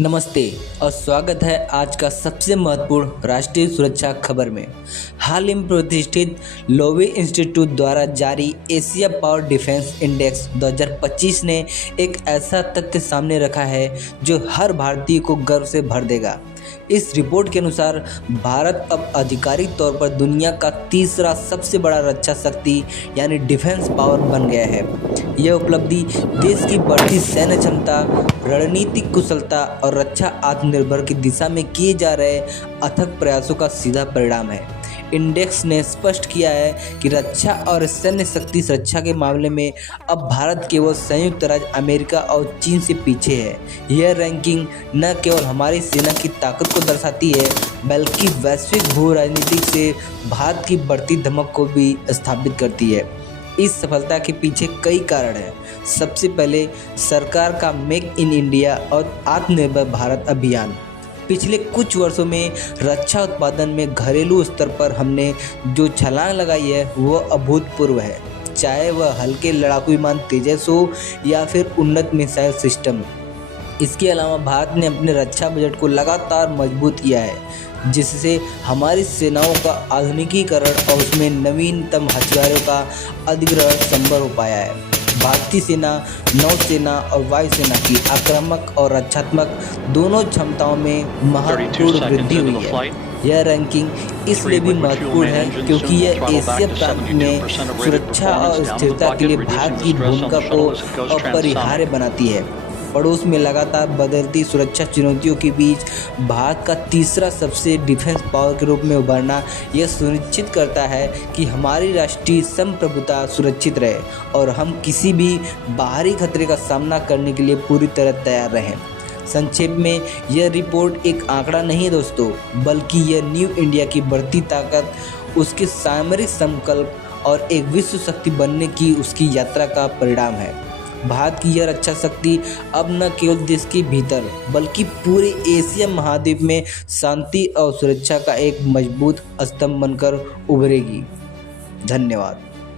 नमस्ते और स्वागत है आज का सबसे महत्वपूर्ण राष्ट्रीय सुरक्षा खबर में। हाल ही में प्रतिष्ठित लोवी इंस्टीट्यूट द्वारा जारी एशिया पावर डिफेंस इंडेक्स 2025 ने एक ऐसा तथ्य सामने रखा है जो हर भारतीय को गर्व से भर देगा। इस रिपोर्ट के अनुसार भारत अब आधिकारिक तौर पर दुनिया का तीसरा सबसे बड़ा रक्षा शक्ति यानी डिफेंस पावर बन गया है। यह उपलब्धि देश की बढ़ती सैन्य क्षमता, रणनीतिक कुशलता और रक्षा आत्मनिर्भर की दिशा में किए जा रहे अथक प्रयासों का सीधा परिणाम है। इंडेक्स ने स्पष्ट किया है कि रक्षा और सैन्य शक्ति सुरक्षा के मामले में अब भारत केवल संयुक्त राज्य अमेरिका और चीन से पीछे है। यह रैंकिंग न केवल हमारी सेना की ताकत को दर्शाती है बल्कि वैश्विक भू राजनीति से भारत की बढ़ती धमक को भी स्थापित करती है। इस सफलता के पीछे कई कारण हैं। सबसे पहले सरकार का मेक इन इंडिया और आत्मनिर्भर भारत अभियान। पिछले कुछ वर्षों में रक्षा उत्पादन में घरेलू स्तर पर हमने जो छलांग लगाई है वह अभूतपूर्व है, चाहे वह हल्के लड़ाकू विमान तेजस हो या फिर उन्नत मिसाइल सिस्टम। इसके अलावा भारत ने अपने रक्षा बजट को लगातार मजबूत किया है, जिससे हमारी सेनाओं का आधुनिकीकरण और उसमें नवीनतम हथियारों का अधिग्रहण संभव हो पाया है। भारतीय सेना, नौसेना और वायुसेना की आक्रामक और रक्षात्मक दोनों क्षमताओं में महत्वपूर्ण वृद्धि हुई है। यह रैंकिंग इसलिए भी महत्वपूर्ण है क्योंकि यह एशिया प्रांत में सुरक्षा और स्थिरता के लिए भारत की भूमिका को अपरिहार्य बनाती है। पड़ोस में लगातार बदलती सुरक्षा चुनौतियों के बीच भारत का तीसरा सबसे डिफेंस पावर के रूप में उभरना यह सुनिश्चित करता है कि हमारी राष्ट्रीय संप्रभुता सुरक्षित रहे और हम किसी भी बाहरी खतरे का सामना करने के लिए पूरी तरह तैयार रहें। संक्षेप में, यह रिपोर्ट एक आंकड़ा नहीं है दोस्तों, बल्कि यह न्यू इंडिया की बढ़ती ताकत, उसके सामरिक संकल्प और एक विश्व शक्ति बनने की उसकी यात्रा का परिणाम है। भारत की यह रक्षा शक्ति अब न केवल देश के भीतर बल्कि पूरे एशिया महाद्वीप में शांति और सुरक्षा का एक मजबूत स्तंभ बनकर उभरेगी। धन्यवाद।